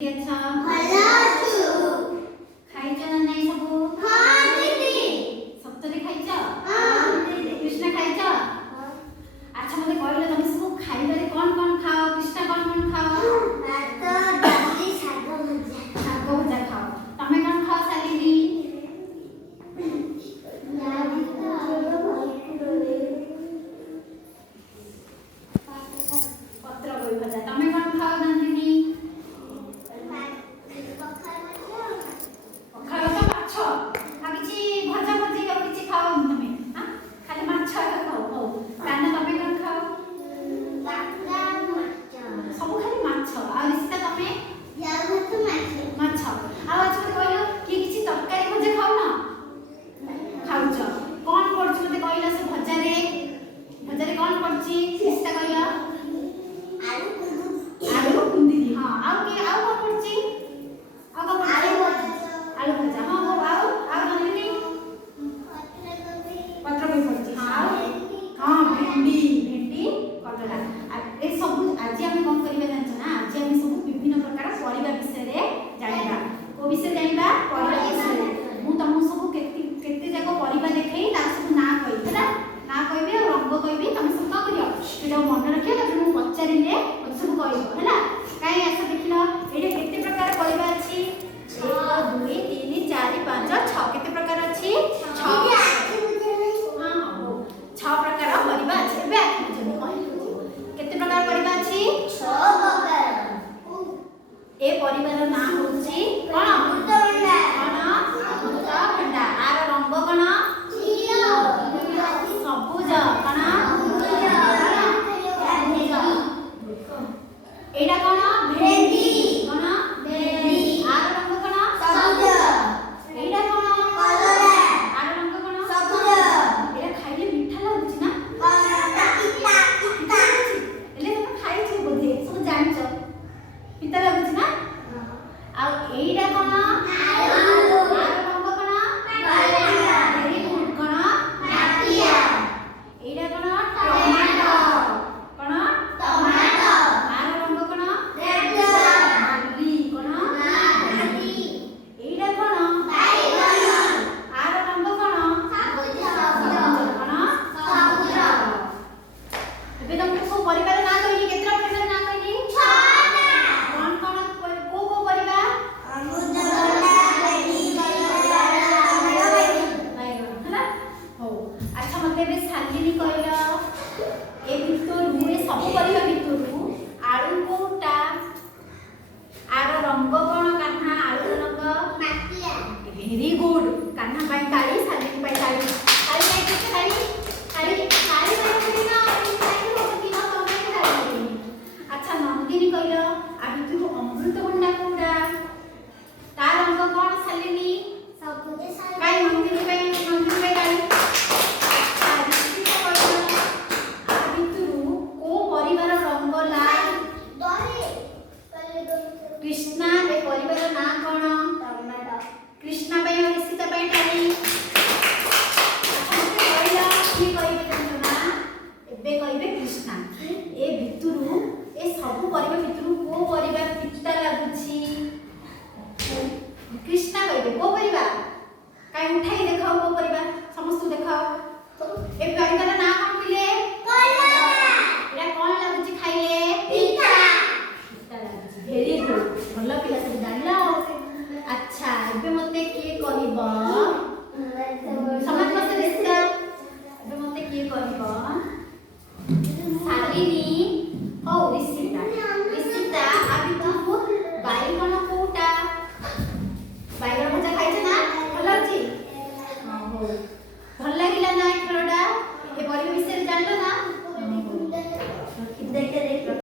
ଖାଇଛ ନା ନାଇଁ ସବୁ? ସତରେ ଖାଇଛ? କୃଷ୍ଣ ଖାଇଛ? ଆଚ୍ଛା ମତେ କହିଲ ତମେ ସବୁ ଖାଇବାରେ କଣ କଣ ଖାଅ? କୃଷ୍ଣ କଣ କଣ ଖାଅ? ଶାଗ ଭଜା ଖାଅ। ତମେ କଣ ଖାଅ ଶାଲିନି? ପତ୍ରକୋବି ଭଜା। ତମେ କଣ ଖାଅ ନନ୍ଦିନୀ? ପରିବାର ନାଁ ହେଉଛି କଣ? ଅମୃତଭଣ୍ଡା। ଆର ରଙ୍ଗ କଣ? ସବୁଜ। କଣ? ଏଇଟା କଣ? ଭେଣ୍ଡି। କଣ? ଆର ରଙ୍ଗ କଣ? ଏଇଟା କଣ? ଆର ରଙ୍ଗ କଣ? ଏଇଟା ଖାଇଲେ ମିଠା ଲାଗୁଛି ନା? ହେଲେ ତମେ ଖାଇଛ ବୋଧେ, ସବୁ ଜାଣିଛ। ପିତା ଲାଗୁଛି ନା? ଆଉ ଏଇଟା କଣ? ଆର ରଙ୍ଗ କଣ? Very good. କଣ? ଏଇଟା କଣ? ଟମାଟୋ। କଣ? ଆର ରଙ୍ଗ କଣ? ନାଲି। କଣ? ଏଇଟା କଣ? ଆର ରଙ୍ଗ କଣ? କଣ? ଏବେ ତମକୁ ସବୁ ପରିବାର ନାଁ କହିଲି। କେତେଟା ପରିବାର ନାଁ କହିଲି? କଣ କଣ? କୋଉ କୋଉ ପରିବା? ହେଲା। ହଉ। ଆଚ୍ଛା ମତେ ଏବେ ଶାଲିନି କହିଲ, ଏ ଭିତରୁ ଏ ସବୁ ପରିବା ଭିତରୁ ଆଳୁ କୋଉଟା? ଆର ରଙ୍ଗ କଣ କାହ୍ନା? ଆଳୁ ରଙ୍ଗ ଭେରି ଗୁଡ୍। କାହ୍ନା ପାଇଁ ତାଳି, ଶାଲିନି ପାଇଁ ତାଳି। ଆଚ୍ଛା ନନ୍ଦିନୀ କହିଲ, ଆ ଭିତରୁ ଅମୃତଭଣ୍ଡା କୋଉଟା? ତା ରଙ୍ଗ କଣ ଶାଲିନି? କାଇଁ ନନ୍ଦିନୀ ପାଇଁ ତାଳି। ଆଚ୍ଛା ରିଷିକା କହିଲ, ଆ ଭିତରୁ କୋଉ ପରିବାର ରଙ୍ଗ ଲାଲ? କୃଷ୍ଣା। ଏ ପରିବାର ନାଁ କଣ? କୃଷ୍ଣା ପାଇଁ ରିଷିକା ପାଇଁ ତାଳି। କିଏ କହିବେ ଜାଣିଛ ନା? ଏବେ କହିବେ କୃଷ୍ଣା। ଏ ଭିତରୁ ଏ ସବୁ ପରିବା ଭିତରୁ କୋଉ ପରିବା ପିତା ଲାଗୁଛି? କୃଷ୍ଣା କହିବେ। କୋଉ ପରିବା? କାଇଁ ଉଠାଇ ଦେଖାଅ କୋଉ ପରିବା? ସମସ୍ତଙ୍କୁ ଦେଖାଅ। ଏ ପରିବାର ନାଁ କଣ ପିଲେ? ଏଟା କଣ ଲାଗୁଛି ଖାଇଲେ? ପିତା ଲାଗୁଛି। Very good. ଭଲ ପିଲା ସବୁ ଜାଣିଲ। ଆଚ୍ଛା ଏବେ ମତେ କିଏ କହିବ?